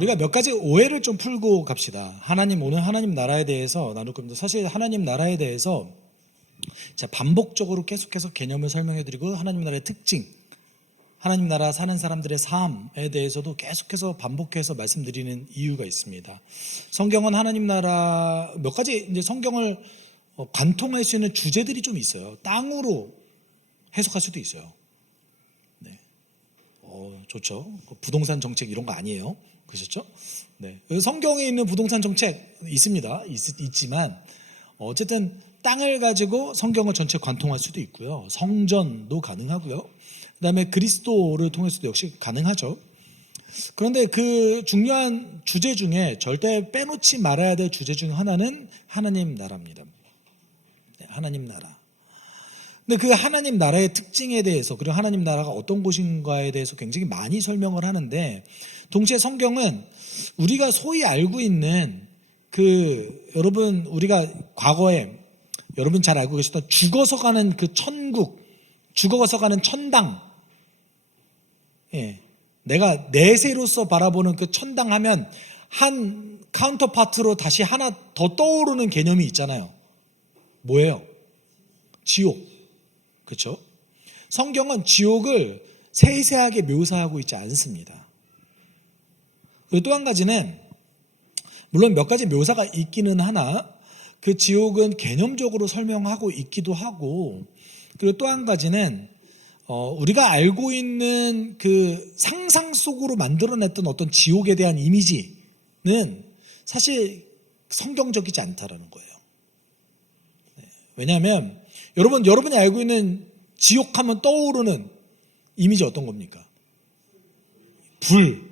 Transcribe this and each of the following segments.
우리가 몇 가지 오해를 좀 풀고 갑시다. 오늘 하나님 나라에 대해서 나눌 겁니다. 사실 하나님 나라에 대해서 반복적으로 계속해서 개념을 설명해드리고 하나님 나라의 특징, 하나님 나라 사는 사람들의 삶에 대해서도 계속해서 반복해서 말씀드리는 이유가 있습니다. 성경은 하나님 나라 몇 가지 이제 성경을 관통할 수 있는 주제들이 좀 있어요. 땅으로 해석할 수도 있어요. 네. 좋죠. 부동산 정책 이런 거 아니에요. 그렇죠? 네. 성경에 있는 부동산 정책 있습니다. 있지만 어쨌든 땅을 가지고 성경을 전체 관통할 수도 있고요. 성전도 가능하고요. 그다음에 그리스도를 통해서도 역시 가능하죠. 그런데 그 중요한 주제 중에 절대 빼놓지 말아야 될 주제 중 하나는 하나님 나라입니다. 네, 하나님 나라. 근데 그 하나님 나라의 특징에 대해서, 그리고 하나님 나라가 어떤 곳인가에 대해서 굉장히 많이 설명을 하는데, 동시에 성경은 우리가 소위 알고 있는 여러분 우리가 과거에 여러분 잘 알고 계시던 죽어서 가는 그 천국, 죽어서 가는 천당, 내가 내세로서 바라보는 그 천당 하면 한 카운터파트로 다시 하나 더 떠오르는 개념이 있잖아요. 뭐예요? 지옥. 그렇죠? 성경은 지옥을 세세하게 묘사하고 있지 않습니다. 그리고 또 한 가지는 물론 몇 가지 묘사가 있기는 하나 그 지옥은 개념적으로 설명하고 있기도 하고, 그리고 또 한 가지는 우리가 알고 있는 그 상상 속으로 만들어냈던 어떤 지옥에 대한 이미지는 사실 성경적이지 않다라는 거예요. 왜냐하면 여러분이 알고 있는 지옥하면 떠오르는 이미지 어떤 겁니까? 불,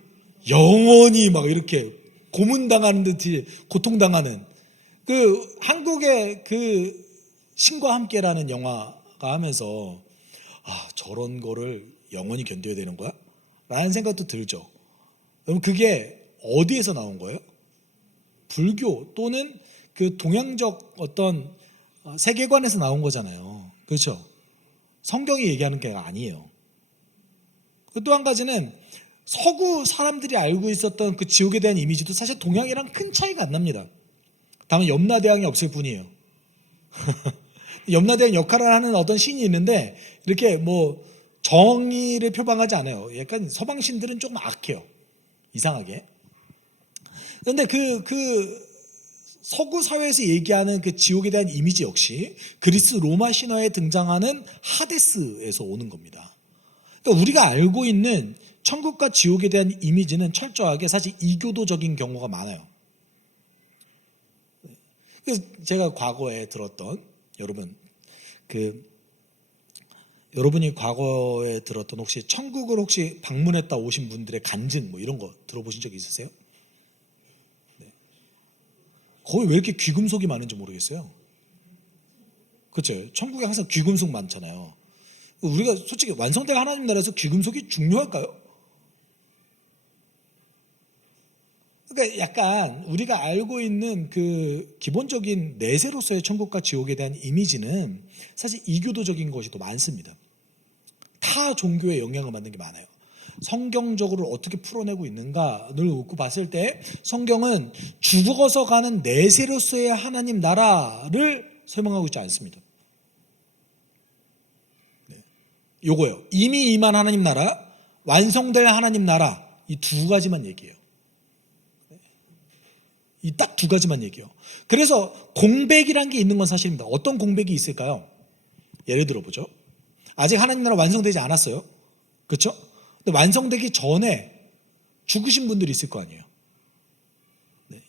영원히 막 이렇게 고문당하는 듯이 고통당하는 한국의 신과 함께라는 영화가 하면서 저런 거를 영원히 견뎌야 되는 거야? 라는 생각도 들죠. 그럼 그게 어디에서 나온 거예요? 불교 또는 그 동양적 어떤 세계관에서 나온 거잖아요. 그렇죠? 성경이 얘기하는 게 아니에요. 또 한 가지는 서구 사람들이 알고 있었던 그 지옥에 대한 이미지도 사실 동양이랑 큰 차이가 안 납니다. 다만 염라대왕이 없을 뿐이에요. 염라대왕 역할을 하는 어떤 신이 있는데 이렇게 정의를 표방하지 않아요. 약간 서방 신들은 조금 악해요. 이상하게. 그런데 서구 사회에서 얘기하는 그 지옥에 대한 이미지 역시 그리스 로마 신화에 등장하는 하데스에서 오는 겁니다. 그러니까 우리가 알고 있는 천국과 지옥에 대한 이미지는 철저하게 사실 이교도적인 경우가 많아요. 그래서 제가 과거에 들었던 여러분이 과거에 들었던 혹시 천국을 혹시 방문했다 오신 분들의 간증 이런 거 들어보신 적 있으세요? 네. 거기 왜 이렇게 귀금속이 많은지 모르겠어요. 그렇죠? 천국에 항상 귀금속 많잖아요. 우리가 솔직히 완성된 하나님 나라에서 귀금속이 중요할까요? 그러니까 약간 우리가 알고 있는 그 기본적인 내세로서의 천국과 지옥에 대한 이미지는 사실 이교도적인 것이 더 많습니다. 타 종교의 영향을 받는 게 많아요. 성경적으로 어떻게 풀어내고 있는가를 놓고 봤을 때 성경은 죽어서 가는 내세로서의 하나님 나라를 설명하고 있지 않습니다. 요거요. 이미 임한 하나님 나라, 완성될 하나님 나라, 이 두 가지만 얘기해요. 이 딱 두 가지만 얘기해요. 그래서 공백이란 게 있는 건 사실입니다. 어떤 공백이 있을까요? 예를 들어 보죠. 아직 하나님 나라 완성되지 않았어요. 그렇죠? 근데 완성되기 전에 죽으신 분들이 있을 거 아니에요.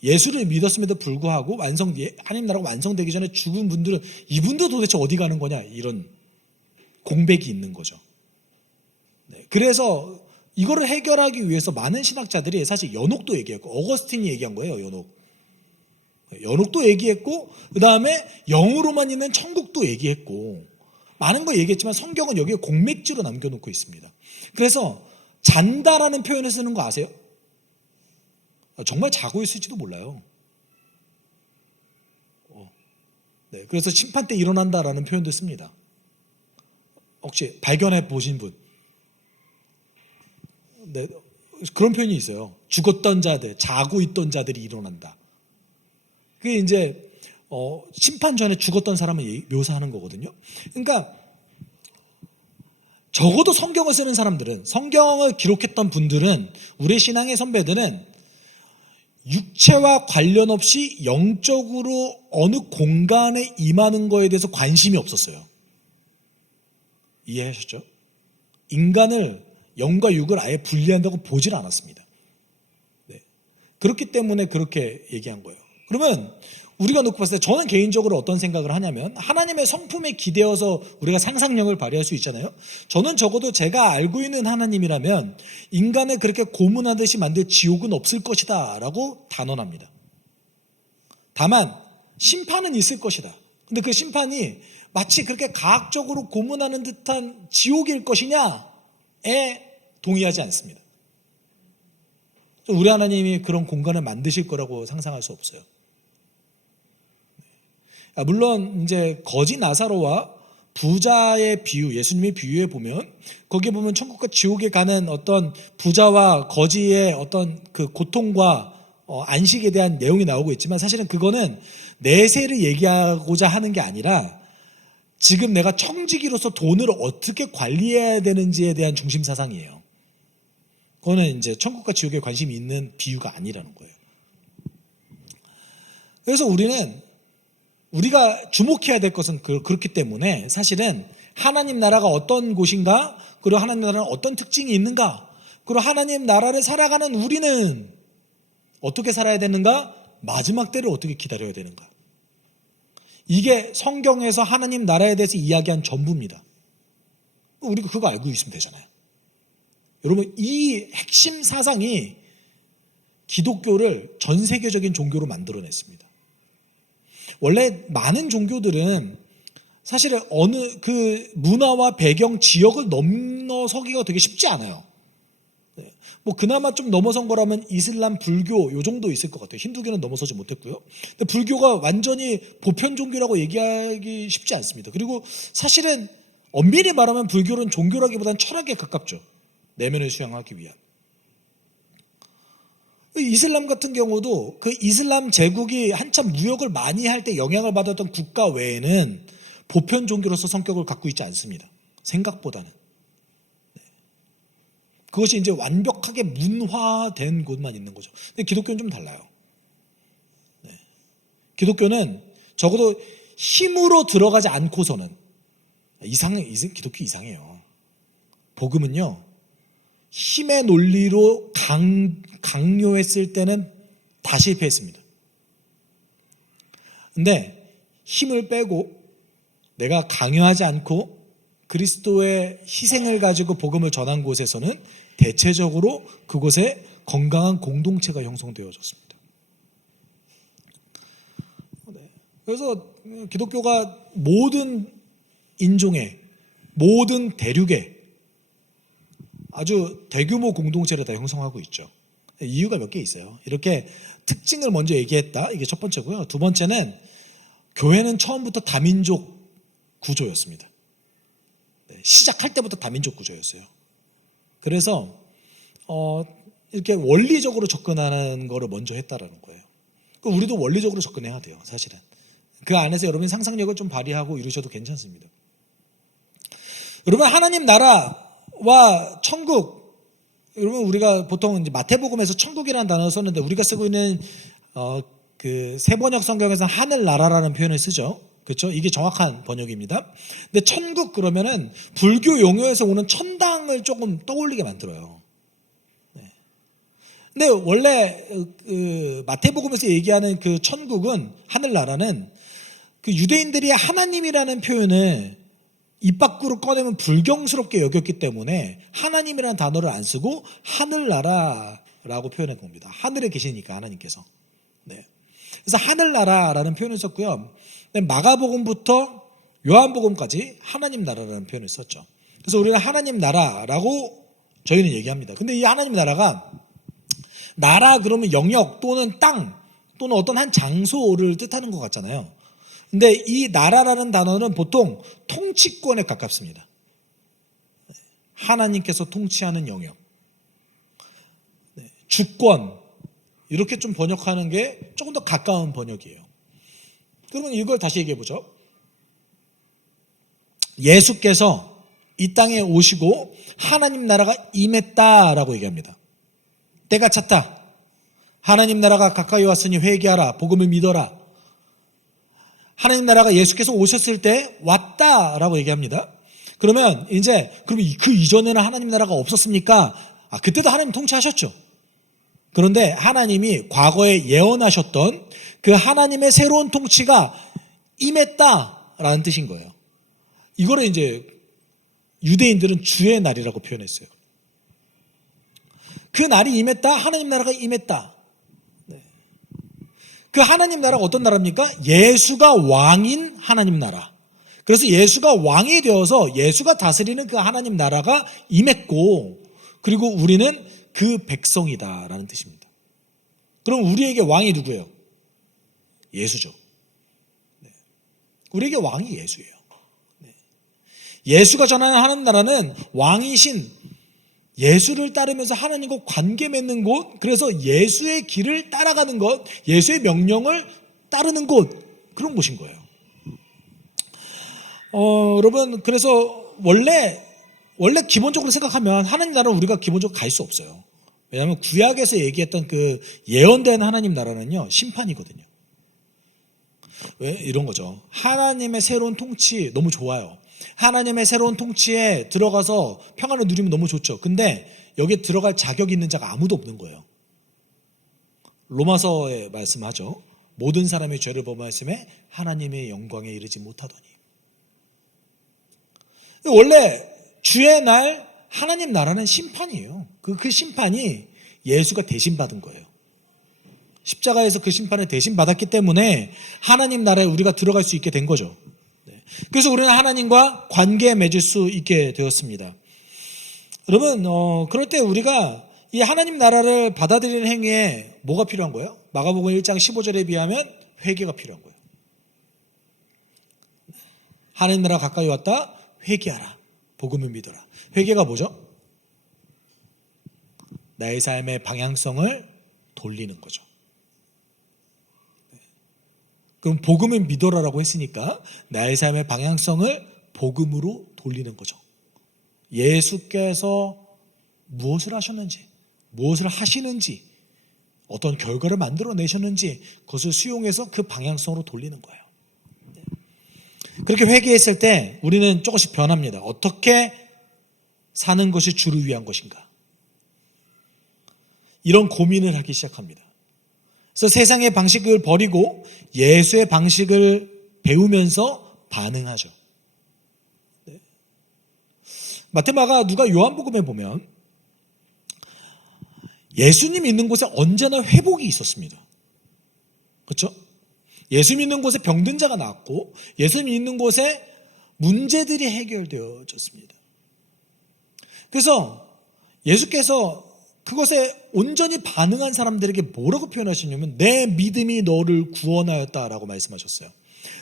예수를 믿었음에도 불구하고 하나님 나라가 완성되기 전에 죽은 분들은 이분도 도대체 어디 가는 거냐, 이런 공백이 있는 거죠. 그래서 이거를 해결하기 위해서 많은 신학자들이 사실 연옥도 얘기했고, 어거스틴이 얘기한 거예요. 연옥도 얘기했고, 그 다음에 영으로만 있는 천국도 얘기했고, 많은 거 얘기했지만 성경은 여기에 공맥지로 남겨놓고 있습니다. 그래서 잔다라는 표현을 쓰는 거 아세요? 정말 자고 있을지도 몰라요. 그래서 심판 때 일어난다라는 표현도 씁니다. 혹시 발견해 보신 분? 그런 표현이 있어요. 죽었던 자들, 자고 있던 자들이 일어난다. 그게 이제 심판 전에 죽었던 사람을 묘사하는 거거든요. 그러니까 적어도 성경을 쓰는 사람들은, 성경을 기록했던 분들은, 우리 신앙의 선배들은 육체와 관련 없이 영적으로 어느 공간에 임하는 거에 대해서 관심이 없었어요. 이해하셨죠? 인간을, 영과 육을 아예 분리한다고 보질 않았습니다. 네. 그렇기 때문에 그렇게 얘기한 거예요. 그러면 우리가 놓고 봤을 때 저는 개인적으로 어떤 생각을 하냐면, 하나님의 성품에 기대어서 우리가 상상력을 발휘할 수 있잖아요. 저는 적어도 제가 알고 있는 하나님이라면 인간을 그렇게 고문하듯이 만들 지옥은 없을 것이다 라고 단언합니다. 다만 심판은 있을 것이다. 근데 그 심판이 마치 그렇게 가학적으로 고문하는 듯한 지옥일 것이냐에 동의하지 않습니다. 우리 하나님이 그런 공간을 만드실 거라고 상상할 수 없어요. 물론 이제 거지 나사로와 부자의 비유, 예수님의 비유에 보면 거기에 보면 천국과 지옥에 가는 어떤 부자와 거지의 어떤 그 고통과 안식에 대한 내용이 나오고 있지만, 사실은 그거는 내세를 얘기하고자 하는 게 아니라 지금 내가 청지기로서 돈을 어떻게 관리해야 되는지에 대한 중심 사상이에요. 그거는 이제 천국과 지옥에 관심이 있는 비유가 아니라는 거예요. 그래서 우리가 주목해야 될 것은 그렇기 때문에 사실은 하나님 나라가 어떤 곳인가, 그리고 하나님 나라는 어떤 특징이 있는가, 그리고 하나님 나라를 살아가는 우리는 어떻게 살아야 되는가, 마지막 때를 어떻게 기다려야 되는가, 이게 성경에서 하나님 나라에 대해서 이야기한 전부입니다. 우리가 그거 알고 있으면 되잖아요. 여러분, 이 핵심 사상이 기독교를 전 세계적인 종교로 만들어냈습니다. 원래 많은 종교들은 사실은 어느 그 문화와 배경, 지역을 넘어서기가 되게 쉽지 않아요. 뭐 그나마 좀 넘어선 거라면 이슬람, 불교 요 정도 있을 것 같아요. 힌두교는 넘어서지 못했고요. 근데 불교가 완전히 보편 종교라고 얘기하기 쉽지 않습니다. 그리고 사실은 엄밀히 말하면 불교는 종교라기보다는 철학에 가깝죠. 내면을 수양하기 위한. 이슬람 같은 경우도 그 이슬람 제국이 한참 무역을 많이 할 때 영향을 받았던 국가 외에는 보편 종교로서 성격을 갖고 있지 않습니다. 생각보다는. 그것이 이제 완벽하게 문화된 곳만 있는 거죠. 근데 기독교는 좀 달라요. 기독교는 적어도 힘으로 들어가지 않고서는, 기독교 이상해요. 복음은요, 힘의 논리로 강요했을 때는 다 실패했습니다. 근데 힘을 빼고 내가 강요하지 않고 그리스도의 희생을 가지고 복음을 전한 곳에서는 대체적으로 그곳에 건강한 공동체가 형성되어졌습니다. 그래서 기독교가 모든 인종의, 모든 대륙의 아주 대규모 공동체를 다 형성하고 있죠. 이유가 몇 개 있어요. 이렇게 특징을 먼저 얘기했다. 이게 첫 번째고요. 두 번째는 교회는 처음부터 다민족 구조였습니다. 시작할 때부터 다민족 구조였어요. 그래서 이렇게 원리적으로 접근하는 거를 먼저 했다라는 거예요. 우리도 원리적으로 접근해야 돼요. 사실은. 그 안에서 여러분이 상상력을 좀 발휘하고 이루셔도 괜찮습니다. 여러분, 하나님 나라와 천국, 여러분 우리가 보통 이제 마태복음에서 천국이라는 단어를 썼는데 우리가 쓰고 있는 그 세번역 성경에서는 하늘나라라는 표현을 쓰죠. 그렇죠? 이게 정확한 번역입니다. 근데 천국 그러면은 불교 용어에서 오는 천당을 조금 떠올리게 만들어요. 근데 원래 그 마태복음에서 얘기하는 그 천국은, 하늘나라는 그 유대인들이 하나님이라는 표현을 입 밖으로 꺼내면 불경스럽게 여겼기 때문에 하나님이라는 단어를 안 쓰고 하늘나라라고 표현한 겁니다. 하늘에 계시니까 하나님께서. 네. 그래서 하늘나라라는 표현을 썼고요. 마가복음부터 요한복음까지 하나님 나라라는 표현을 썼죠. 그래서 우리는 하나님 나라라고 저희는 얘기합니다. 근데 이 하나님 나라가, 나라 그러면 영역 또는 땅 또는 어떤 한 장소를 뜻하는 것 같잖아요. 근데 이 나라라는 단어는 보통 통치권에 가깝습니다. 하나님께서 통치하는 영역. 주권, 이렇게 좀 번역하는 게 조금 더 가까운 번역이에요. 그러면 이걸 다시 얘기해 보죠. 예수께서 이 땅에 오시고 하나님 나라가 임했다라고 얘기합니다. 때가 찼다. 하나님 나라가 가까이 왔으니 회개하라. 복음을 믿어라. 하나님 나라가 예수께서 오셨을 때 왔다라고 얘기합니다. 그러면 그럼 그 이전에는 하나님 나라가 없었습니까? 그때도 하나님 통치하셨죠. 그런데 하나님이 과거에 예언하셨던 그 하나님의 새로운 통치가 임했다라는 뜻인 거예요. 이거를 유대인들은 주의 날이라고 표현했어요. 그 날이 임했다, 하나님 나라가 임했다. 그 하나님 나라가 어떤 나라입니까? 예수가 왕인 하나님 나라. 그래서 예수가 왕이 되어서 예수가 다스리는 그 하나님 나라가 임했고, 그리고 우리는 그 백성이다라는 뜻입니다. 그럼 우리에게 왕이 누구예요? 예수죠. 우리에게 왕이 예수예요. 예수가 전하는 하나님 나라는 왕이신 예수를 따르면서 하나님과 관계 맺는 곳, 그래서 예수의 길을 따라가는 것, 예수의 명령을 따르는 곳, 그런 곳인 거예요. 여러분, 그래서 원래 기본적으로 생각하면 하나님 나라는 우리가 기본적으로 갈 수 없어요. 왜냐하면 구약에서 얘기했던 그 예언된 하나님 나라는요, 심판이거든요. 왜? 이런 거죠. 하나님의 새로운 통치 너무 좋아요. 하나님의 새로운 통치에 들어가서 평안을 누리면 너무 좋죠. 근데 여기에 들어갈 자격이 있는 자가 아무도 없는 거예요. 로마서에 말씀하죠. 모든 사람의 죄를 범하였음에 하나님의 영광에 이르지 못하더니. 원래 주의 날 하나님 나라는 심판이에요. 그 심판이 예수가 대신 받은 거예요. 십자가에서 그 심판을 대신 받았기 때문에 하나님 나라에 우리가 들어갈 수 있게 된 거죠. 그래서 우리는 하나님과 관계 맺을 수 있게 되었습니다. 여러분, 그럴 때 우리가 이 하나님 나라를 받아들이는 행위에 뭐가 필요한 거예요? 마가복음 1장 15절에 비하면 회개가 필요한 거예요. 하나님 나라 가까이 왔다. 회개하라. 복음을 믿어라. 회개가 뭐죠? 나의 삶의 방향성을 돌리는 거죠. 그럼 복음을 믿어라라고 했으니까 나의 삶의 방향성을 복음으로 돌리는 거죠. 예수께서 무엇을 하셨는지, 무엇을 하시는지, 어떤 결과를 만들어내셨는지 그것을 수용해서 그 방향성으로 돌리는 거예요. 그렇게 회개했을 때 우리는 조금씩 변합니다. 어떻게 사는 것이 주를 위한 것인가? 이런 고민을 하기 시작합니다. 그래서 세상의 방식을 버리고 예수의 방식을 배우면서 반응하죠. 마태, 마가, 누가, 요한복음에 보면 예수님 있는 곳에 언제나 회복이 있었습니다. 그렇죠? 예수 믿는 곳에 병든 자가 나았고 예수 믿는 곳에 문제들이 해결되어졌습니다. 그래서 예수께서 그것에 온전히 반응한 사람들에게 뭐라고 표현하시냐면 내 믿음이 너를 구원하였다라고 말씀하셨어요.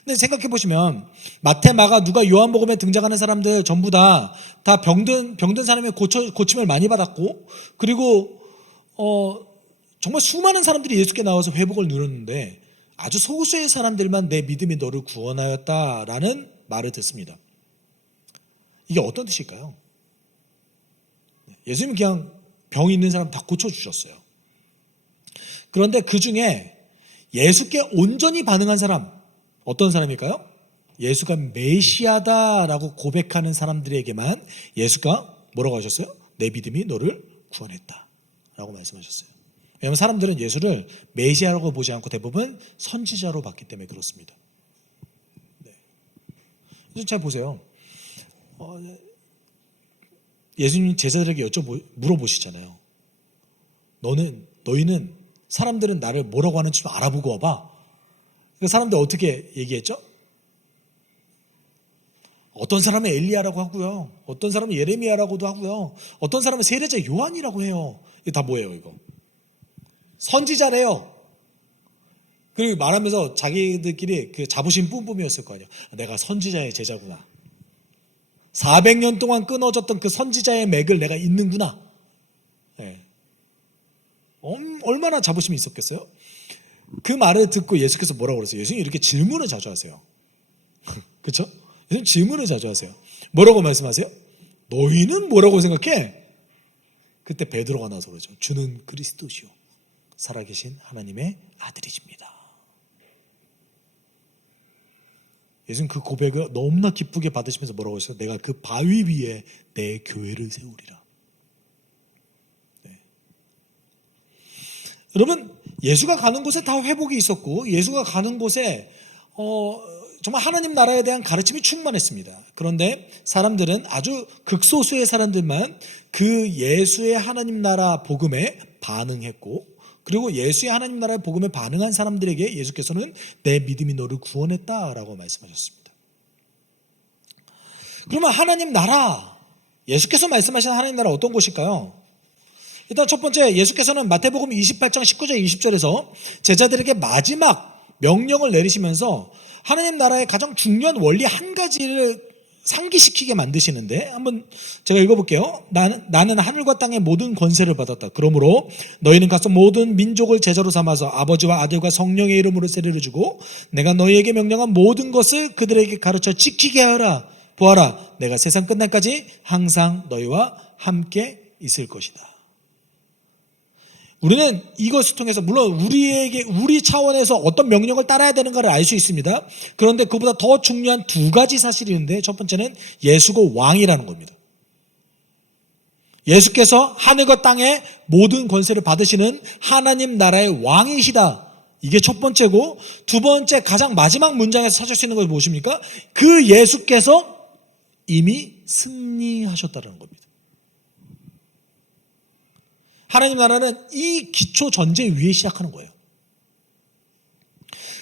근데 생각해 보시면 마태, 마가, 누가, 요한복음에 등장하는 사람들 전부 다 병든 사람의 고침을 많이 받았고 그리고 정말 수많은 사람들이 예수께 나와서 회복을 누렸는데 아주 소수의 사람들만 내 믿음이 너를 구원하였다라는 말을 듣습니다. 이게 어떤 뜻일까요? 예수님은 그냥 병이 있는 사람 다 고쳐주셨어요. 그런데 그 중에 예수께 온전히 반응한 사람, 어떤 사람일까요? 예수가 메시아다라고 고백하는 사람들에게만 예수가 뭐라고 하셨어요? 내 믿음이 너를 구원했다 라고 말씀하셨어요. 왜냐하면 사람들은 예수를 메시아라고 보지 않고 대부분 선지자로 봤기 때문에 그렇습니다. 잘 보세요. 예수님 제자들에게 물어보시잖아요. 너희는 사람들은 나를 뭐라고 하는지 좀 알아보고 와봐. 사람들 어떻게 얘기했죠? 어떤 사람은 엘리야라고 하고요. 어떤 사람은 예레미야라고도 하고요. 어떤 사람은 세례자 요한이라고 해요. 이게 다 뭐예요, 이거? 선지자래요. 그리고 말하면서 자기들끼리 그 자부심 뿜뿜이었을 거 아니에요. 내가 선지자의 제자구나. 400년 동안 끊어졌던 그 선지자의 맥을 내가 잇는구나. 네. 얼마나 자부심이 있었겠어요? 그 말을 듣고 예수께서 뭐라고 그랬어요? 예수님이 이렇게 질문을 자주 하세요. 그렇죠? 예수님 질문을 자주 하세요. 뭐라고 말씀하세요? 너희는 뭐라고 생각해? 그때 베드로가 나서 그러죠. 주는 그리스도시요 살아계신 하나님의 아들이십니다. 예수님 그 고백을 너무나 기쁘게 받으시면서 뭐라고 하셨어요? 내가 그 바위 위에 내 교회를 세우리라. 네. 여러분, 예수가 가는 곳에 다 회복이 있었고 예수가 가는 곳에 정말 하나님 나라에 대한 가르침이 충만했습니다. 그런데 사람들은 아주 극소수의 사람들만 그 예수의 하나님 나라 복음에 반응했고, 그리고 예수의 하나님 나라의 복음에 반응한 사람들에게 예수께서는 내 믿음이 너를 구원했다라고 말씀하셨습니다. 그러면 하나님 나라, 예수께서 말씀하신 하나님 나라 어떤 곳일까요? 일단 첫 번째, 예수께서는 마태복음 28장 19절 20절에서 제자들에게 마지막 명령을 내리시면서 하나님 나라의 가장 중요한 원리 한 가지를 상기시키게 만드시는데, 한번 제가 읽어볼게요. 나는 하늘과 땅의 모든 권세를 받았다. 그러므로 너희는 가서 모든 민족을 제자로 삼아서 아버지와 아들과 성령의 이름으로 세례를 주고 내가 너희에게 명령한 모든 것을 그들에게 가르쳐 지키게 하라. 보아라, 내가 세상 끝날까지 항상 너희와 함께 있을 것이다. 우리는 이것을 통해서 물론 우리 차원에서 어떤 명령을 따라야 되는가를 알 수 있습니다. 그런데 그보다 더 중요한 두 가지 사실이 있는데, 첫 번째는 예수가 왕이라는 겁니다. 예수께서 하늘과 땅의 모든 권세를 받으시는 하나님 나라의 왕이시다. 이게 첫 번째고, 두 번째 가장 마지막 문장에서 찾을 수 있는 것이 무엇입니까? 그 예수께서 이미 승리하셨다는 겁니다. 하나님 나라는 이 기초 전제 위에 시작하는 거예요.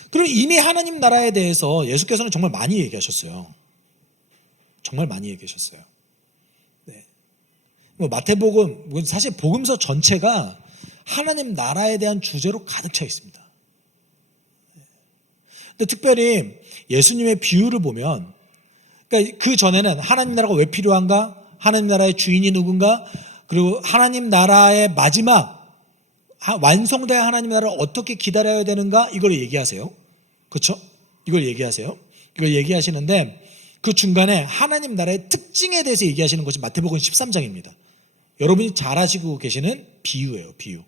그리고 이미 하나님 나라에 대해서 예수께서는 정말 많이 얘기하셨어요. 정말 많이 얘기하셨어요. 네. 마태복음, 사실 복음서 전체가 하나님 나라에 대한 주제로 가득 차 있습니다. 근데 특별히 예수님의 비유를 보면, 그러니까 그 전에는 하나님 나라가 왜 필요한가? 하나님 나라의 주인이 누군가? 그리고 하나님 나라의 마지막 완성될 하나님 나라를 어떻게 기다려야 되는가, 이걸 얘기하세요. 그렇죠? 이걸 얘기하세요. 이걸 얘기하시는데 그 중간에 하나님 나라의 특징에 대해서 얘기하시는 것이 마태복음 13장입니다. 여러분이 잘 아시고 계시는 비유예요. 비유.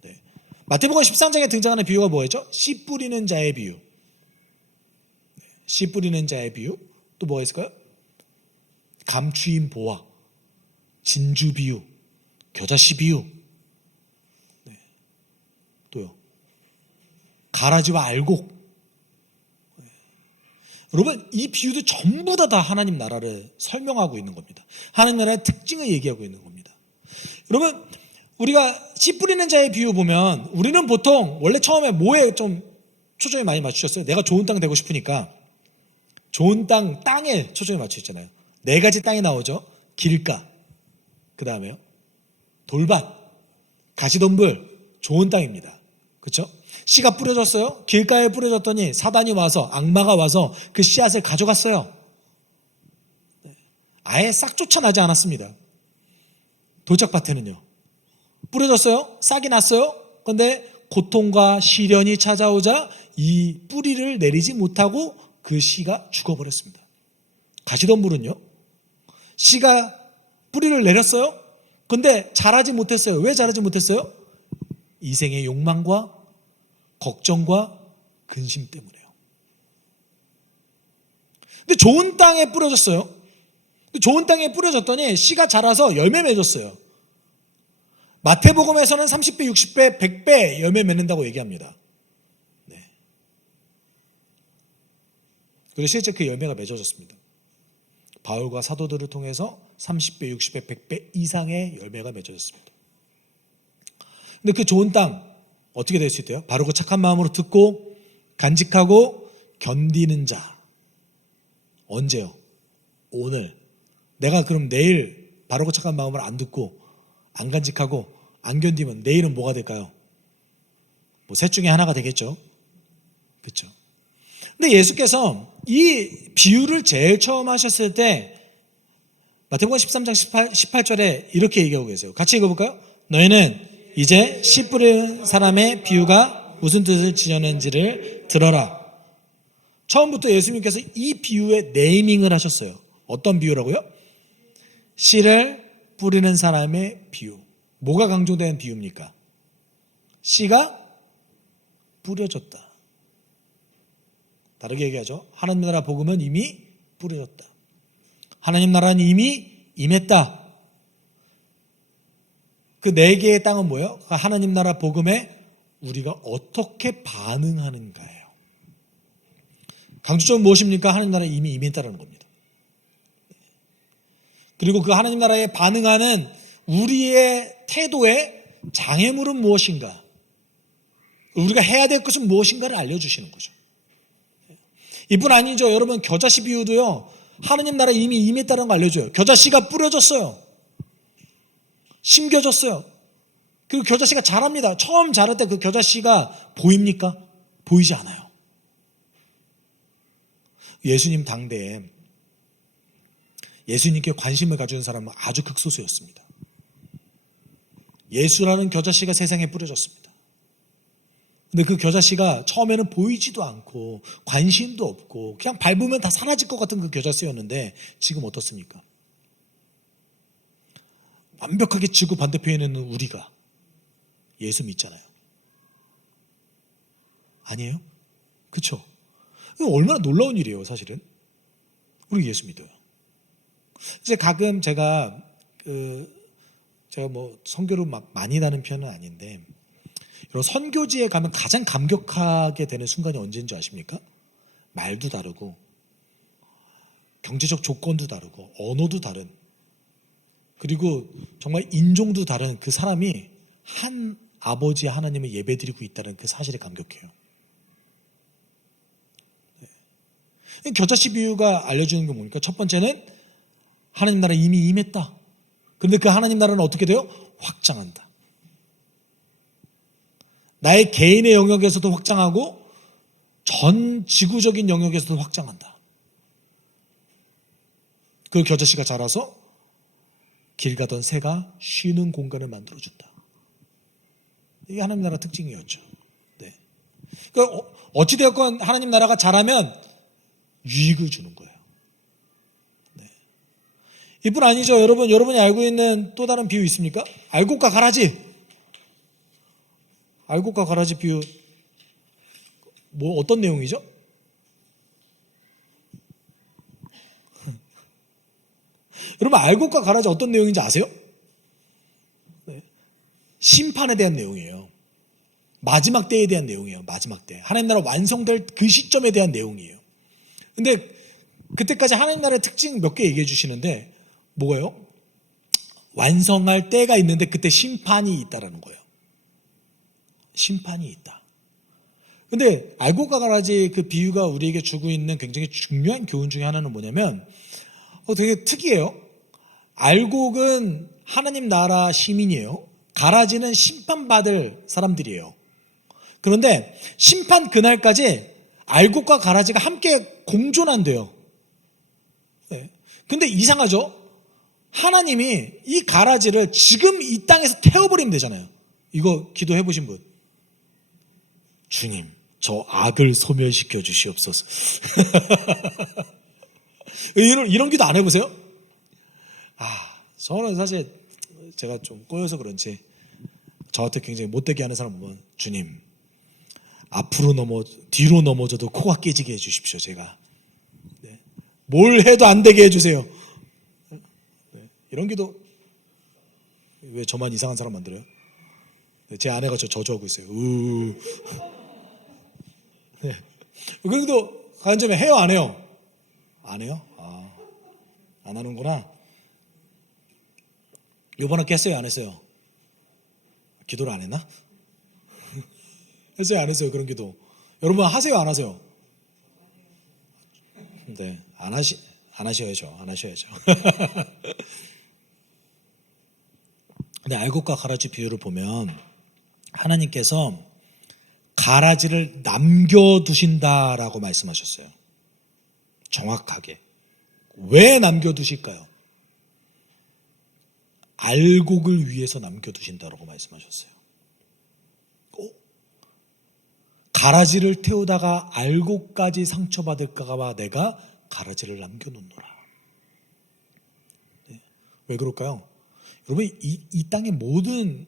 네. 마태복음 13장에 등장하는 비유가 뭐였죠? 씨 뿌리는 자의 비유. 네. 씨 뿌리는 자의 비유. 또 뭐가 있을까요? 감추인 보화, 진주 비유, 겨자씨 비유. 네. 또요. 가라지와 알곡. 네. 여러분, 이 비유도 전부 다 하나님 나라를 설명하고 있는 겁니다. 하나님 나라의 특징을 얘기하고 있는 겁니다. 여러분, 우리가 씨 뿌리는 자의 비유 보면 우리는 보통 원래 처음에 뭐에 좀 초점이 많이 맞추셨어요? 내가 좋은 땅 되고 싶으니까 좋은 땅에 초점이 맞추셨잖아요. 네 가지 땅이 나오죠. 길가, 그 다음에요, 돌밭, 가시덤불, 좋은 땅입니다. 그렇죠? 씨가 뿌려졌어요. 길가에 뿌려졌더니 사단이 와서, 악마가 와서 그 씨앗을 가져갔어요. 아예 싹 쫓아나지 않았습니다. 돌짝밭에는요, 뿌려졌어요. 싹이 났어요. 그런데 고통과 시련이 찾아오자 이 뿌리를 내리지 못하고 그 씨가 죽어버렸습니다. 가시덤불은요, 씨가 뿌리를 내렸어요. 근데 자라지 못했어요. 왜 자라지 못했어요? 이생의 욕망과 걱정과 근심 때문에요. 근데 좋은 땅에 뿌려졌어요. 좋은 땅에 뿌려졌더니 씨가 자라서 열매 맺었어요. 마태복음에서는 30배, 60배, 100배 열매 맺는다고 얘기합니다. 네. 그리고 실제 그 열매가 맺어졌습니다. 바울과 사도들을 통해서 30배, 60배, 100배 이상의 열매가 맺어졌습니다. 근데 그 좋은 땅 어떻게 될 수 있대요? 바로 그 착한 마음으로 듣고 간직하고 견디는 자. 언제요? 오늘. 내가 그럼 내일 바로 그 착한 마음을 안 듣고 안 간직하고 안 견디면 내일은 뭐가 될까요? 뭐 셋 중에 하나가 되겠죠. 그렇죠? 근데 예수께서 이 비유를 제일 처음 하셨을 때 마태복음 13장 18절에 이렇게 얘기하고 계세요. 같이 읽어볼까요? 너희는 이제 씨 뿌리는 사람의 비유가 무슨 뜻을 지녔는지를 들어라. 처음부터 예수님께서 이 비유에 네이밍을 하셨어요. 어떤 비유라고요? 씨를 뿌리는 사람의 비유. 뭐가 강조된 비유입니까? 씨가 뿌려졌다. 다르게 얘기하죠. 하나님 나라 복음은 이미 뿌려졌다. 하나님 나라는 이미 임했다. 그 네 개의 땅은 뭐예요? 하나님 나라 복음에 우리가 어떻게 반응하는가예요. 강조점은 무엇입니까? 하나님 나라에 이미 임했다는 겁니다. 그리고 그 하나님 나라에 반응하는 우리의 태도의 장애물은 무엇인가? 우리가 해야 될 것은 무엇인가를 알려주시는 거죠. 이뿐 아니죠. 여러분, 겨자씨 비유도요, 하나님 나라에 이미 임했다는 거 알려줘요. 겨자씨가 뿌려졌어요. 심겨졌어요. 그리고 겨자씨가 자랍니다. 처음 자랄 때 그 겨자씨가 보입니까? 보이지 않아요. 예수님 당대에 예수님께 관심을 가지는 사람은 아주 극소수였습니다. 예수라는 겨자씨가 세상에 뿌려졌습니다. 근데 그 겨자씨가 처음에는 보이지도 않고 관심도 없고 그냥 밟으면 다 사라질 것 같은 그 겨자씨였는데 지금 어떻습니까? 완벽하게 지구 반대편에 있는 우리가 예수 믿잖아요. 아니에요? 그렇죠? 얼마나 놀라운 일이에요, 사실은. 우리 예수 믿어요. 이제 가끔 제가 뭐 선교를 막 많이 다는 편은 아닌데 이런 선교지에 가면 가장 감격하게 되는 순간이 언제인 줄 아십니까? 말도 다르고 경제적 조건도 다르고 언어도 다른 그리고 정말 인종도 다른 그 사람이 한 아버지 하나님을 예배드리고 있다는 그 사실에 감격해요. 겨자씨 비유가 알려주는 게 뭡니까? 첫 번째는 하나님 나라 이미 임했다. 그런데 그 하나님 나라는 어떻게 돼요? 확장한다. 나의 개인의 영역에서도 확장하고 전 지구적인 영역에서도 확장한다. 그 겨자씨가 자라서 길 가던 새가 쉬는 공간을 만들어준다. 이게 하나님 나라 특징이었죠. 네. 그러니까 어찌되었건 하나님 나라가 자라면 유익을 주는 거예요. 네. 이뿐 아니죠. 여러분이 알고 있는 또 다른 비유 있습니까? 알곡과 가라지. 알곡과 가라지 비유 뭐 어떤 내용이죠? 여러분 알곡과 가라지 어떤 내용인지 아세요? 네. 심판에 대한 내용이에요. 마지막 때에 대한 내용이에요. 마지막 때. 하나님 나라 완성될 그 시점에 대한 내용이에요. 근데 그때까지 하나님 나라의 특징 몇 개 얘기해 주시는데 뭐예요? 완성할 때가 있는데 그때 심판이 있다라는 거예요. 심판이 있다. 근데 알곡과 가라지 그 비유가 우리에게 주고 있는 굉장히 중요한 교훈 중에 하나는 뭐냐면 되게 특이해요. 알곡은 하나님 나라 시민이에요. 가라지는 심판받을 사람들이에요. 그런데 심판 그날까지 알곡과 가라지가 함께 공존한대요. 네. 근데 이상하죠? 하나님이 이 가라지를 지금 이 땅에서 태워버리면 되잖아요. 이거 기도해 보신 분? 주님, 저 악을 소멸시켜 주시옵소서. 이런 기도 안 해보세요? 저는 사실 제가 좀 꼬여서 그런지 저한테 굉장히 못되게 하는 사람 보면 주님, 뒤로 넘어져도 코가 깨지게 해주십시오. 제가 네. 뭘 해도 안 되게 해주세요. 네. 이런 기도 왜 저만 이상한 사람 만들어요? 네. 제 아내가 저 저주하고 있어요. 네. 그래도 가연점에 해요 안 해요? 안 해요? 안 하는구나. 이번에 깼어요 안 했어요? 기도를 안 했나? 했어요 안 했어요? 그런 기도 여러분 하세요 안 하세요? 네, 안 하셔야죠. 근데 알곡과 가라지 비유를 보면 하나님께서 가라지를 남겨두신다라고 말씀하셨어요. 정확하게. 왜 남겨두실까요? 알곡을 위해서 남겨두신다라고 말씀하셨어요. 가라지를 태우다가 알곡까지 상처받을까 봐 내가 가라지를 남겨놓노라. 네. 왜 그럴까요? 여러분, 이 땅의 모든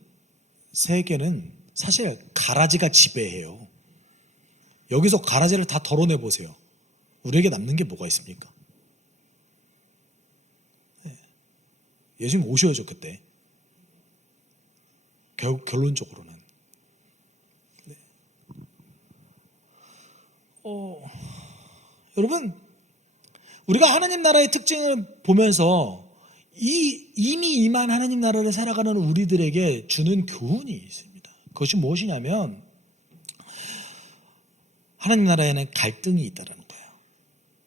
세계는 사실 가라지가 지배해요. 여기서 가라지를 다 덜어내 보세요. 우리에게 남는 게 뭐가 있습니까? 네. 예수님 오셔야죠, 그때. 결론적으로는. 네. 여러분, 우리가 하나님 나라의 특징을 보면서 이미 임한 하나님 나라를 살아가는 우리들에게 주는 교훈이 있습니다. 그것이 무엇이냐면 하나님 나라에는 갈등이 있다는 거예요.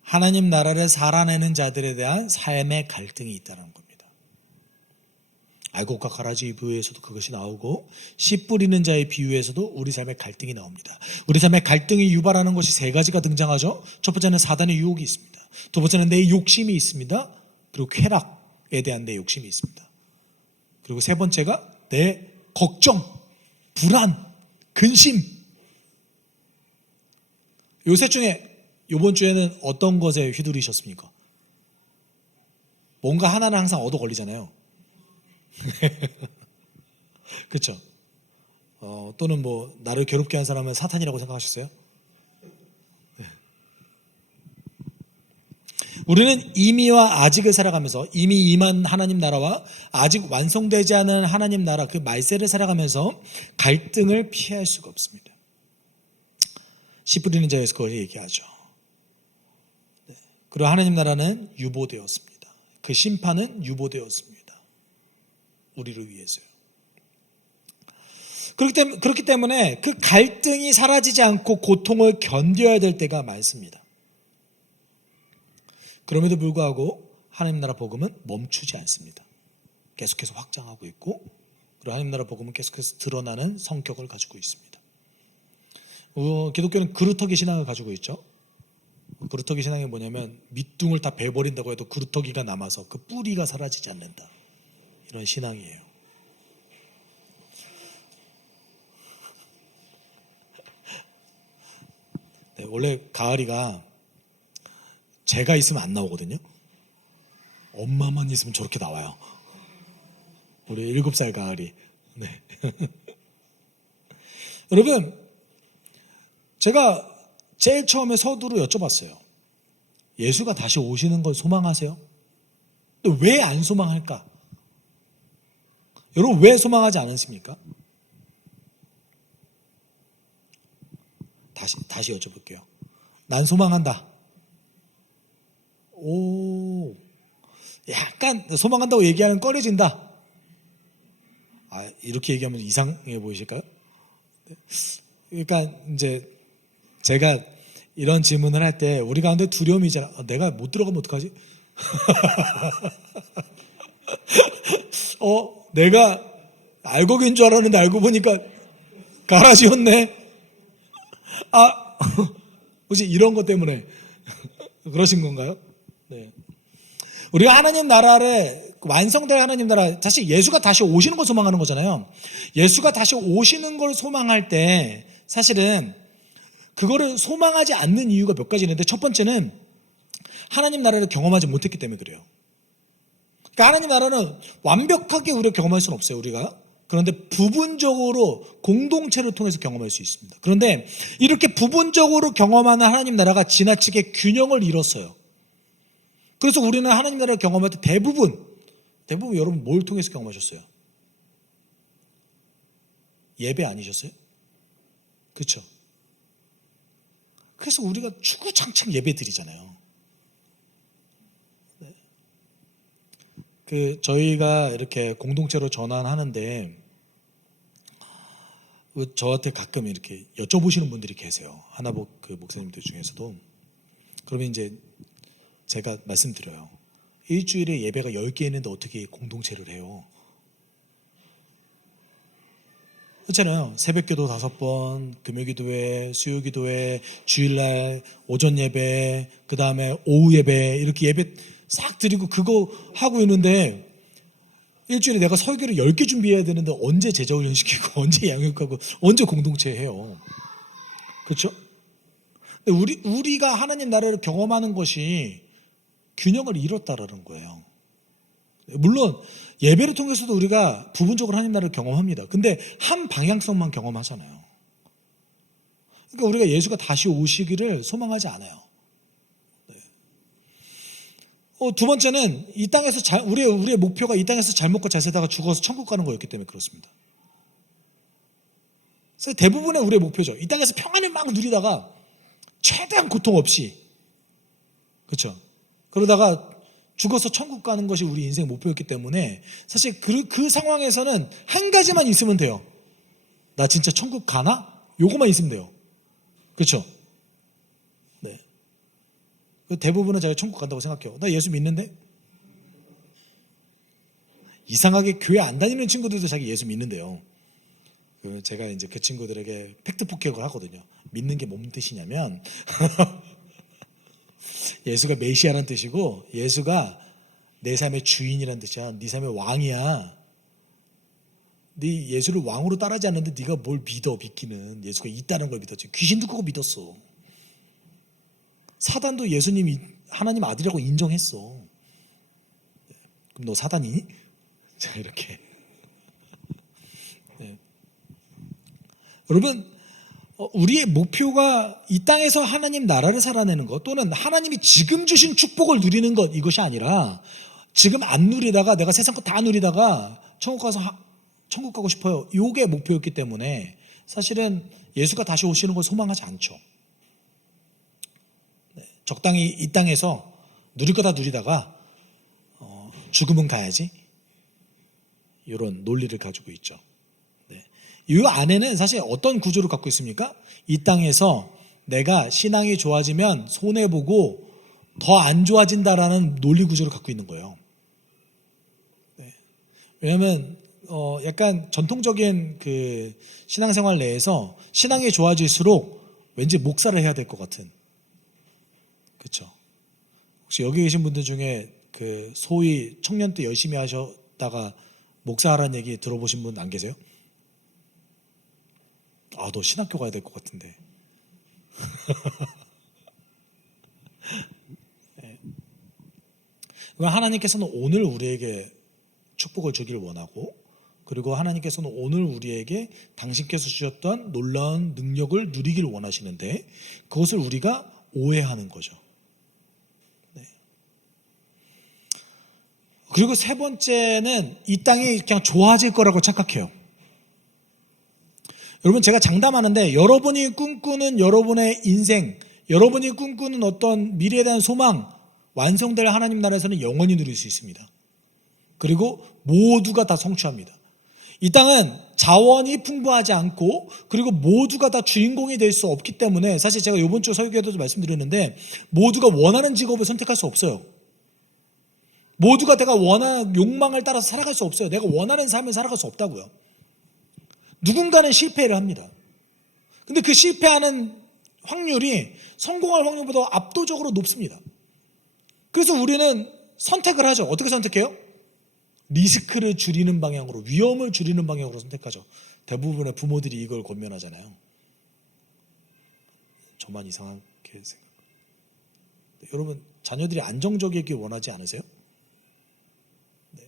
하나님 나라를 살아내는 자들에 대한 삶의 갈등이 있다는 겁니다. 알곡과 가라지 비유에서도 그것이 나오고 씨 뿌리는 자의 비유에서도 우리 삶의 갈등이 나옵니다. 우리 삶의 갈등이 유발하는 것이 세 가지가 등장하죠. 첫 번째는 사단의 유혹이 있습니다. 두 번째는 내 욕심이 있습니다. 그리고 쾌락에 대한 내 욕심이 있습니다. 그리고 세 번째가 내 걱정, 불안, 근심. 요 셋 중에 이번 주에는 어떤 것에 휘둘리셨습니까? 뭔가 하나는 항상 얻어 걸리잖아요. 그렇죠? 또는 뭐 나를 괴롭게 한 사람은 사탄이라고 생각하셨어요? 네. 우리는 이미와 아직을 살아가면서 이미 임한 하나님 나라와 아직 완성되지 않은 하나님 나라 그 말세를 살아가면서 갈등을 피할 수가 없습니다. 씨 뿌리는 자에서 그걸 얘기하죠. 네. 그리고 하나님 나라는 유보되었습니다. 그 심판은 유보되었습니다. 우리를 위해서요. 그렇기 때문에 그 갈등이 사라지지 않고 고통을 견뎌야 될 때가 많습니다. 그럼에도 불구하고 하나님 나라 복음은 멈추지 않습니다. 계속해서 확장하고 있고 그리고 하나님 나라 복음은 계속해서 드러나는 성격을 가지고 있습니다. 기독교는 그루터기 신앙을 가지고 있죠. 그루터기 신앙이 뭐냐면 밑둥을 다 베버린다고 해도 그루터기가 남아서 그 뿌리가 사라지지 않는다. 이런 신앙이에요. 네, 원래 가을이가 제가 있으면 안 나오거든요. 엄마만 있으면 저렇게 나와요. 우리 7살 가을이. 네. 여러분, 제가 제일 처음에 서두로 여쭤봤어요. 예수가 다시 오시는 걸 소망하세요? 또 왜 안 소망할까? 여러분 왜 소망하지 않으십니까? 다시 여쭤볼게요. 난 소망한다. 오, 약간 소망한다고 얘기하면 꺼려진다. 이렇게 얘기하면 이상해 보이실까요? 그러니까 이제 제가 이런 질문을 할 때 우리 가운데 두려움이 있잖아. 내가 못 들어가면 어떡하지? 내가 알곡인 줄 알았는데 알고 보니까 가라지였네. 혹시 이런 것 때문에 그러신 건가요? 네. 우리가 하나님 나라를 완성될 하나님 나라, 사실 예수가 다시 오시는 걸 소망하는 거잖아요. 예수가 다시 오시는 걸 소망할 때 사실은 그거를 소망하지 않는 이유가 몇 가지 있는데 첫 번째는 하나님 나라를 경험하지 못했기 때문에 그래요. 그러니까 하나님 나라는 완벽하게 우리가 경험할 수는 없어요, 우리가. 그런데 부분적으로 공동체를 통해서 경험할 수 있습니다. 그런데 이렇게 부분적으로 경험하는 하나님 나라가 지나치게 균형을 잃었어요. 그래서 우리는 하나님 나라를 경험할 때 대부분 여러분 뭘 통해서 경험하셨어요? 예배 아니셨어요? 그렇죠? 그래서 우리가 주구장창 예배 드리잖아요. 저희가 이렇게 공동체로 전환하는데 저한테 가끔 이렇게 여쭤보시는 분들이 계세요. 하나복 목사님들 중에서도. 그러면 이제 제가 말씀드려요. 일주일에 예배가 10개 있는데 어떻게 공동체를 해요? 그렇잖아요. 새벽기도 5번, 금요기도회, 수요기도회, 주일날 오전 예배, 그 다음에 오후 예배 이렇게 예배 싹 드리고 그거 하고 있는데 일주일에 내가 설교를 10개 준비해야 되는데 언제 제자훈련 시키고 언제 양육하고 언제 공동체 해요. 그렇죠? 우리가 하나님 나라를 경험하는 것이 균형을 잃었다라는 거예요. 물론 예배를 통해서도 우리가 부분적으로 하나님 나라를 경험합니다. 근데 한 방향성만 경험하잖아요. 그러니까 우리가 예수가 다시 오시기를 소망하지 않아요. 두 번째는 이 땅에서 우리의 목표가 이 땅에서 잘 먹고 잘 살다가 죽어서 천국 가는 거였기 때문에 그렇습니다. 그래서 대부분의 우리의 목표죠. 이 땅에서 평안을 막 누리다가 최대한 고통 없이, 그렇죠? 그러다가 죽어서 천국 가는 것이 우리 인생 목표였기 때문에 사실 그 상황에서는 한 가지만 있으면 돼요. 나 진짜 천국 가나? 요거만 있으면 돼요. 그렇죠? 네. 대부분은 제가 천국 간다고 생각해요. 나 예수 믿는데? 이상하게 교회 안 다니는 친구들도 자기 예수 믿는데요. 제가 이제 그 친구들에게 팩트 폭격을 하거든요. 믿는 게 뭔 뜻이냐면 예수가 메시아란 뜻이고 예수가 내 삶의 주인이란 뜻이야. 네 삶의 왕이야. 네 예수를 왕으로 따르지 않는데 네가 뭘 믿기는. 예수가 있다는 걸 믿었지. 귀신도 그거 믿었어. 사단도 예수님이 하나님 아들이라고 인정했어. 그럼 너 사단이니? 자, 이렇게. 네. 여러분, 우리의 목표가 이 땅에서 하나님 나라를 살아내는 것, 또는 하나님이 지금 주신 축복을 누리는 것, 이것이 아니라 지금 안 누리다가 내가 세상 거 다 누리다가 천국 가고 싶어요. 이게 목표였기 때문에 사실은 예수가 다시 오시는 걸 소망하지 않죠. 네, 적당히 이 땅에서 누릴 거 다 누리다가 죽으면 가야지, 이런 논리를 가지고 있죠. 네. 이 안에는 사실 어떤 구조를 갖고 있습니까? 이 땅에서 내가 신앙이 좋아지면 손해보고 더 안 좋아진다라는 논리 구조를 갖고 있는 거예요. 네. 왜냐하면 약간 전통적인 그 신앙생활 내에서 신앙이 좋아질수록 왠지 목사를 해야 될 것 같은, 그렇죠? 혹시 여기 계신 분들 중에 그 소위 청년 때 열심히 하셨다가 목사하라는 얘기 들어보신 분 안 계세요? 아, 너 신학교 가야 될 것 같은데. 네. 하나님께서는 오늘 우리에게 축복을 주기를 원하고, 그리고 하나님께서는 오늘 우리에게 당신께서 주셨던 놀라운 능력을 누리기를 원하시는데 그것을 우리가 오해하는 거죠. 네. 그리고 세 번째는 이 땅이 그냥 좋아질 거라고 착각해요. 여러분, 제가 장담하는데 여러분이 꿈꾸는 여러분의 인생, 여러분이 꿈꾸는 어떤 미래에 대한 소망, 완성될 하나님 나라에서는 영원히 누릴 수 있습니다. 그리고 모두가 다 성취합니다. 이 땅은 자원이 풍부하지 않고, 그리고 모두가 다 주인공이 될 수 없기 때문에, 사실 제가 이번 주 설교에도 말씀드렸는데 모두가 원하는 직업을 선택할 수 없어요. 모두가 내가 원하는 욕망을 따라서 살아갈 수 없어요. 내가 원하는 삶을 살아갈 수 없다고요. 누군가는 실패를 합니다. 근데 그 실패하는 확률이 성공할 확률보다 압도적으로 높습니다. 그래서 우리는 선택을 하죠. 어떻게 선택해요? 리스크를 줄이는 방향으로, 위험을 줄이는 방향으로 선택하죠. 대부분의 부모들이 이걸 권면하잖아요. 저만 이상하게 생각해요. 여러분, 자녀들이 안정적이길 원하지 않으세요? 네.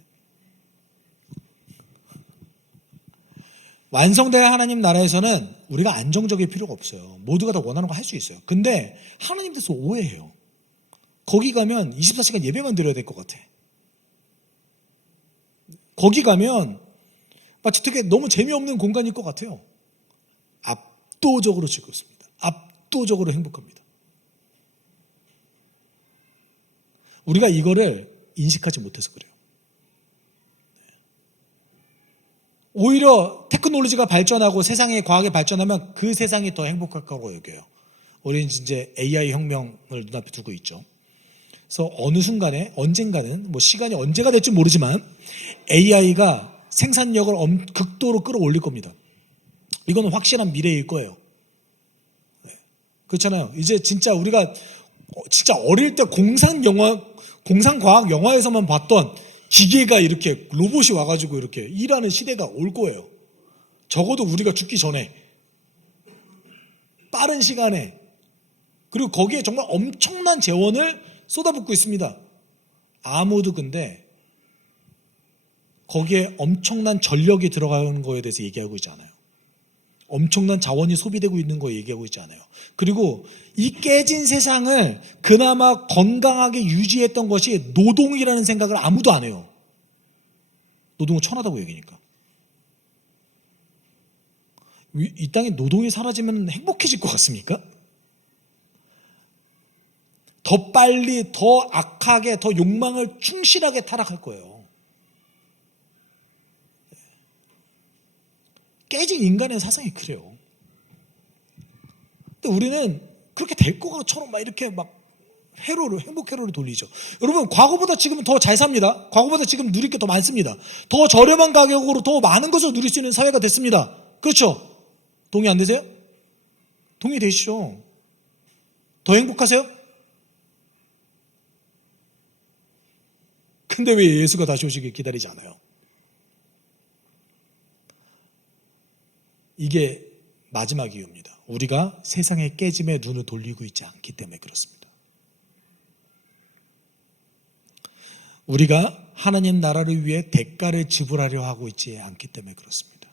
완성될 하나님 나라에서는 우리가 안정적일 필요가 없어요. 모두가 다 원하는 거 할 수 있어요. 근데 하나님 대해서 오해해요. 거기 가면 24시간 예배만 드려야 될 것 같아. 거기 가면 마치 되게 너무 재미없는 공간일 것 같아요. 압도적으로 즐겁습니다. 압도적으로 행복합니다. 우리가 이거를 인식하지 못해서 그래요. 오히려 테크놀로지가 발전하고 세상의 과학이 발전하면 그 세상이 더 행복할 거라고 여겨요. 우리는 이제 AI 혁명을 눈앞에 두고 있죠. 그래서 어느 순간에 언젠가는, 뭐 시간이 언제가 될지 모르지만 AI가 생산력을 극도로 끌어올릴 겁니다. 이거는 확실한 미래일 거예요. 네. 그렇잖아요. 이제 진짜 우리가 진짜 어릴 때 공상과학 영화에서만 봤던 기계가 이렇게 로봇이 와가지고 이렇게 일하는 시대가 올 거예요. 적어도 우리가 죽기 전에 빠른 시간에. 그리고 거기에 정말 엄청난 재원을 쏟아붓고 있습니다. 아무도 근데 거기에 엄청난 전력이 들어가는 거에 대해서 얘기하고 있지 않아요. 엄청난 자원이 소비되고 있는 거 얘기하고 있지 않아요. 그리고 이 깨진 세상을 그나마 건강하게 유지했던 것이 노동이라는 생각을 아무도 안 해요. 노동은 천하다고 얘기니까. 이 땅에 노동이 사라지면 행복해질 것 같습니까? 더 빨리, 더 악하게, 더 욕망을 충실하게 타락할 거예요. 깨진 인간의 사상이 그래요. 또 우리는 그렇게 될 것처럼 막 이렇게 막 행복 회로를 돌리죠. 여러분, 과거보다 지금은 더 잘 삽니다. 과거보다 지금 누릴 게 더 많습니다. 더 저렴한 가격으로 더 많은 것을 누릴 수 있는 사회가 됐습니다. 그렇죠? 동의 안 되세요? 동의되시죠? 더 행복하세요? 근데 왜 예수가 다시 오시길 기다리지 않아요? 이게 마지막 이유입니다. 우리가 세상의 깨짐에 눈을 돌리고 있지 않기 때문에 그렇습니다. 우리가 하나님 나라를 위해 대가를 지불하려 하고 있지 않기 때문에 그렇습니다.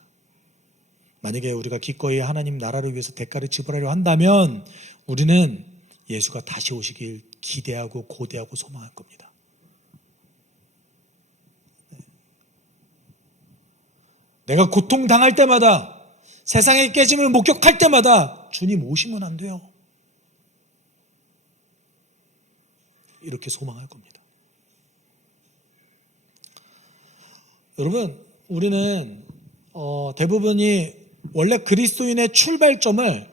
만약에 우리가 기꺼이 하나님 나라를 위해서 대가를 지불하려 한다면 우리는 예수가 다시 오시길 기대하고 고대하고 소망할 겁니다. 내가 고통당할 때마다, 세상의 깨짐을 목격할 때마다 주님 오시면 안 돼요. 이렇게 소망할 겁니다. 여러분, 우리는 대부분이 원래 그리스도인의 출발점을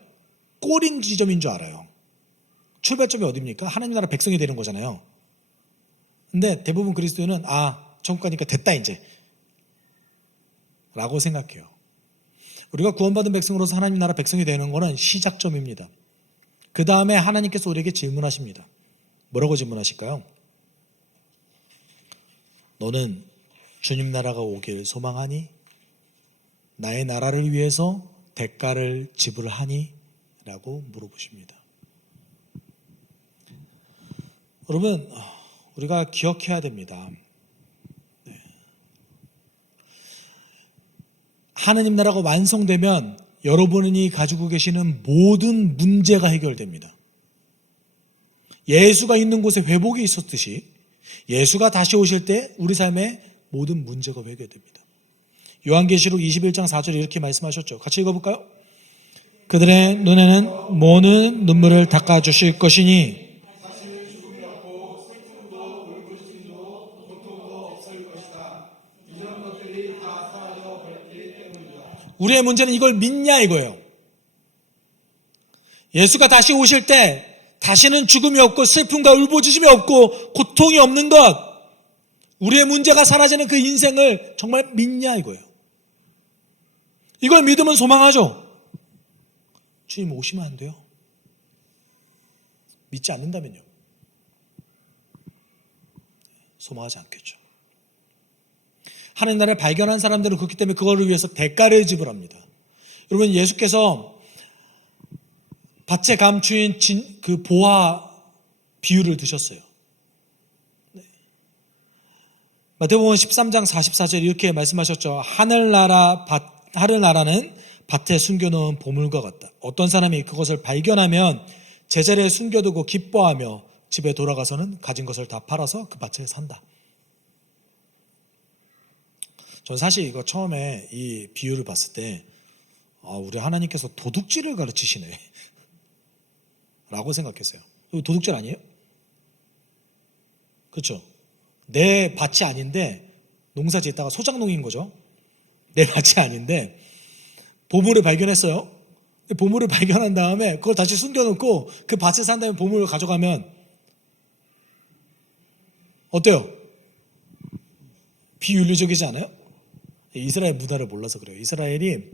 꼬린 지점인 줄 알아요. 출발점이 어디입니까? 하나님 나라 백성이 되는 거잖아요. 근데 대부분 그리스도인은 천국 가니까 됐다 이제 라고 생각해요. 우리가 구원받은 백성으로서 하나님 나라 백성이 되는 것은 시작점입니다. 그 다음에 하나님께서 우리에게 질문하십니다. 뭐라고 질문하실까요? 너는 주님 나라가 오길 소망하니? 나의 나라를 위해서 대가를 지불하니? 라고 물어보십니다. 여러분, 우리가 기억해야 됩니다. 하나님 나라가 완성되면 여러분이 가지고 계시는 모든 문제가 해결됩니다. 예수가 있는 곳에 회복이 있었듯이 예수가 다시 오실 때 우리 삶의 모든 문제가 해결됩니다. 요한계시록 21장 4절에 이렇게 말씀하셨죠. 같이 읽어볼까요? 그들의 눈에는 모든 눈물을 닦아주실 것이니 우리의 문제는 이걸 믿냐 이거예요. 예수가 다시 오실 때 다시는 죽음이 없고 슬픔과 울부짖음이 없고 고통이 없는 것, 우리의 문제가 사라지는 그 인생을 정말 믿냐 이거예요. 이걸 믿으면 소망하죠. 주님 오시면 안 돼요. 믿지 않는다면요. 소망하지 않겠죠. 하나님 나라를 발견한 사람들은 그렇기 때문에 그거를 위해서 대가를 지불합니다. 여러분, 예수께서 밭에 감추인 그 보화 비유를 드셨어요. 마태복음 13장 44절 이렇게 말씀하셨죠. 하늘나라는 밭에 숨겨놓은 보물과 같다. 어떤 사람이 그것을 발견하면 제자리에 숨겨두고 기뻐하며 집에 돌아가서는 가진 것을 다 팔아서 그 밭에 산다. 전 사실 이거 처음에 이 비유를 봤을 때 우리 하나님께서 도둑질을 가르치시네 라고 생각했어요. 도둑질 아니에요? 그렇죠? 내 밭이 아닌데 농사 짓다가 소작농인 거죠. 내 밭이 아닌데 보물을 발견했어요. 보물을 발견한 다음에 그걸 다시 숨겨놓고 그 밭에 산 다음에 보물을 가져가면 어때요? 비윤리적이지 않아요? 이스라엘 문화를 몰라서 그래요. 이스라엘이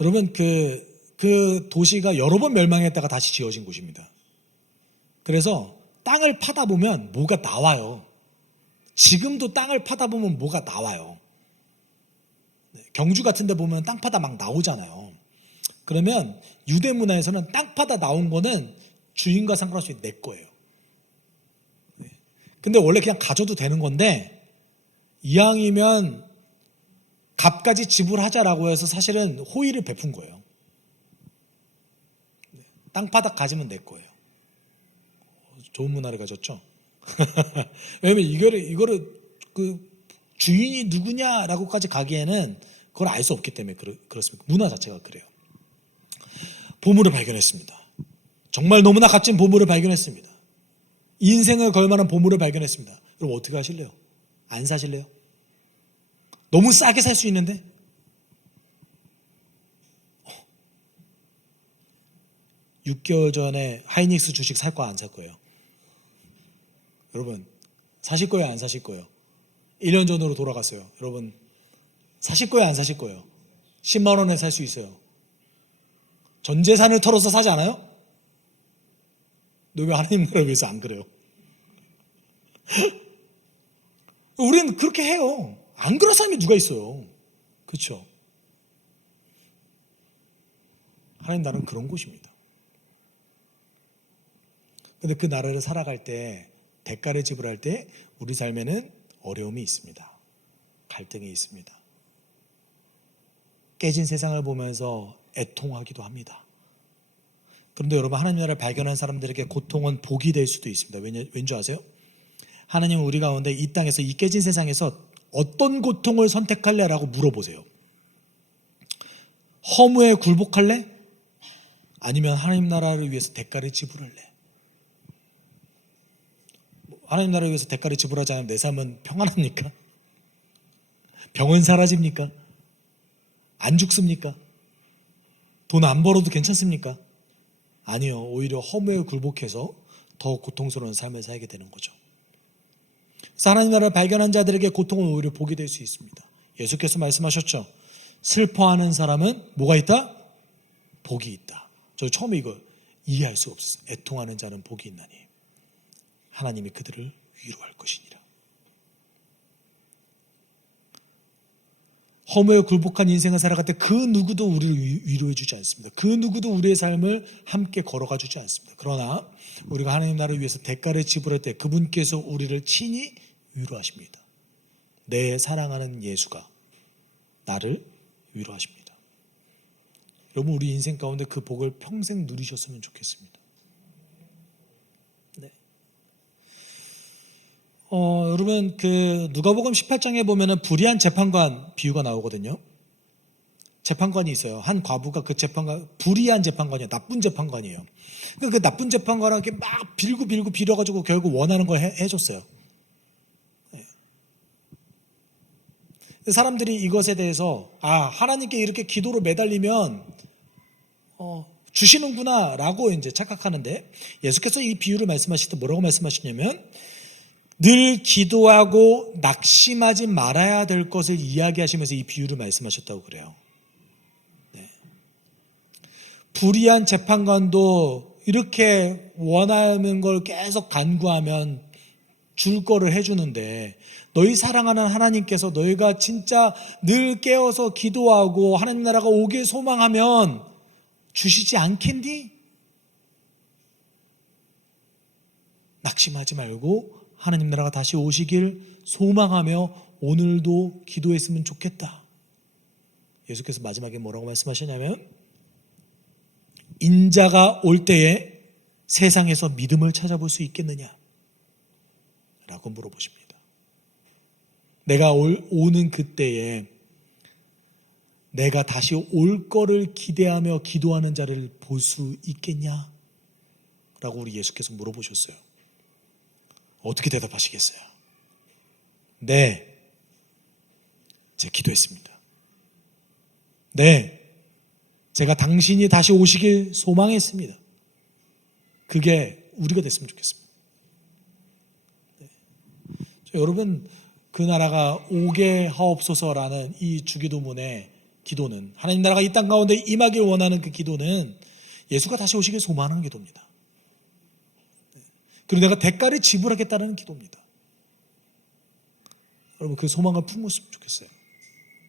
여러분 그 도시가 여러 번 멸망했다가 다시 지어진 곳입니다. 그래서 땅을 파다 보면 뭐가 나와요. 지금도 땅을 파다 보면 뭐가 나와요. 경주 같은 데 보면 땅 파다 막 나오잖아요. 그러면 유대 문화에서는 땅 파다 나온 거는 주인과 상관없이 내 거예요. 근데 원래 그냥 가져도 되는 건데 이왕이면 값까지 지불하자라고 해서 사실은 호의를 베푼 거예요. 땅 파다 가지면 내 거예요. 좋은 문화를 가졌죠. 왜냐면 이거를 그 주인이 누구냐라고까지 가기에는 그걸 알 수 없기 때문에 그렇습니다. 문화 자체가 그래요. 보물을 발견했습니다. 정말 너무나 값진 보물을 발견했습니다. 인생을 걸 만한 보물을 발견했습니다. 여러분 어떻게 하실래요? 안 사실래요? 너무 싸게 살 수 있는데? 6개월 전에 하이닉스 주식 살 거야, 안 살 거예요? 여러분 사실 거예요, 안 사실 거예요? 1년 전으로 돌아갔어요. 여러분 사실 거예요, 안 사실 거예요? 10만 원에 살 수 있어요. 전 재산을 털어서 사지 않아요? 너 왜 하나님 나라를 위해서 안 그래요? 우리는 그렇게 해요. 안 그럴 사람이 누가 있어요? 그렇죠? 하나님 나라는 그런 곳입니다. 근데 그 나라를 살아갈 때 대가를 지불할 때 우리 삶에는 어려움이 있습니다. 갈등이 있습니다. 깨진 세상을 보면서 애통하기도 합니다. 그런데 여러분 하나님 나라를 발견한 사람들에게 고통은 복이 될 수도 있습니다. 왠지 아세요? 하나님은 우리 가운데 이 땅에서 이 깨진 세상에서 어떤 고통을 선택할래? 라고 물어보세요. 허무에 굴복할래? 아니면 하나님 나라를 위해서 대가를 지불할래? 하나님 나라를 위해서 대가를 지불하지 않으면 내 삶은 평안합니까? 병은 사라집니까? 안 죽습니까? 돈 안 벌어도 괜찮습니까? 아니요. 오히려 허무에 굴복해서 더 고통스러운 삶을 살게 되는 거죠. 그래서 하나님 나라를 발견한 자들에게 고통은 오히려 복이 될 수 있습니다. 예수께서 말씀하셨죠. 슬퍼하는 사람은 뭐가 있다? 복이 있다. 저 처음에 이거 이해할 수가 없었어요. 애통하는 자는 복이 있나니 하나님이 그들을 위로할 것이니라. 허무에 굴복한 인생을 살아갈 때 그 누구도 우리를 위로해 주지 않습니다. 그 누구도 우리의 삶을 함께 걸어가 주지 않습니다. 그러나 우리가 하나님 나라를 위해서 대가를 지불할 때 그분께서 우리를 친히 위로하십니다. 내 사랑하는 예수가 나를 위로하십니다. 여러분 우리 인생 가운데 그 복을 평생 누리셨으면 좋겠습니다. 네. 여러분 그 누가복음 18장에 보면은 불의한 재판관 비유가 나오거든요. 재판관이 있어요. 한 과부가 그 재판관 불의한 재판관이에요. 나쁜 재판관이에요. 그 나쁜 재판관에게 막 빌고 빌어가지고 결국 원하는 걸 해줬어요. 네. 사람들이 이것에 대해서 하나님께 이렇게 기도로 매달리면 주시는구나 라고 이제 착각하는데 예수께서 이 비유를 말씀하실 때 뭐라고 말씀하시냐면 늘 기도하고 낙심하지 말아야 될 것을 이야기하시면서 이 비유를 말씀하셨다고 그래요. 네. 불의한 재판관도 이렇게 원하는 걸 계속 간구하면 줄 거를 해주는데 너희 사랑하는 하나님께서 너희가 진짜 늘 깨어서 기도하고 하나님 나라가 오길 소망하면 주시지 않겠니? 낙심하지 말고 하나님 나라가 다시 오시길 소망하며 오늘도 기도했으면 좋겠다. 예수께서 마지막에 뭐라고 말씀하시냐면 인자가 올 때에 세상에서 믿음을 찾아볼 수 있겠느냐? 라고 물어보십니다. 내가 오는 그때에 내가 다시 올 거를 기대하며 기도하는 자를 볼 수 있겠냐? 라고 우리 예수께서 물어보셨어요. 어떻게 대답하시겠어요? 네, 제가 기도했습니다. 네, 제가 당신이 다시 오시길 소망했습니다. 그게 우리가 됐으면 좋겠습니다. 네. 여러분, 그 나라가 오게 하옵소서라는 이 주기도문의 기도는 하나님 나라가 이 땅 가운데 임하길 원하는 그 기도는 예수가 다시 오시길 소망하는 기도입니다. 그리고 내가 대가를 지불하겠다는 기도입니다. 여러분 그 소망을 품었으면 좋겠어요.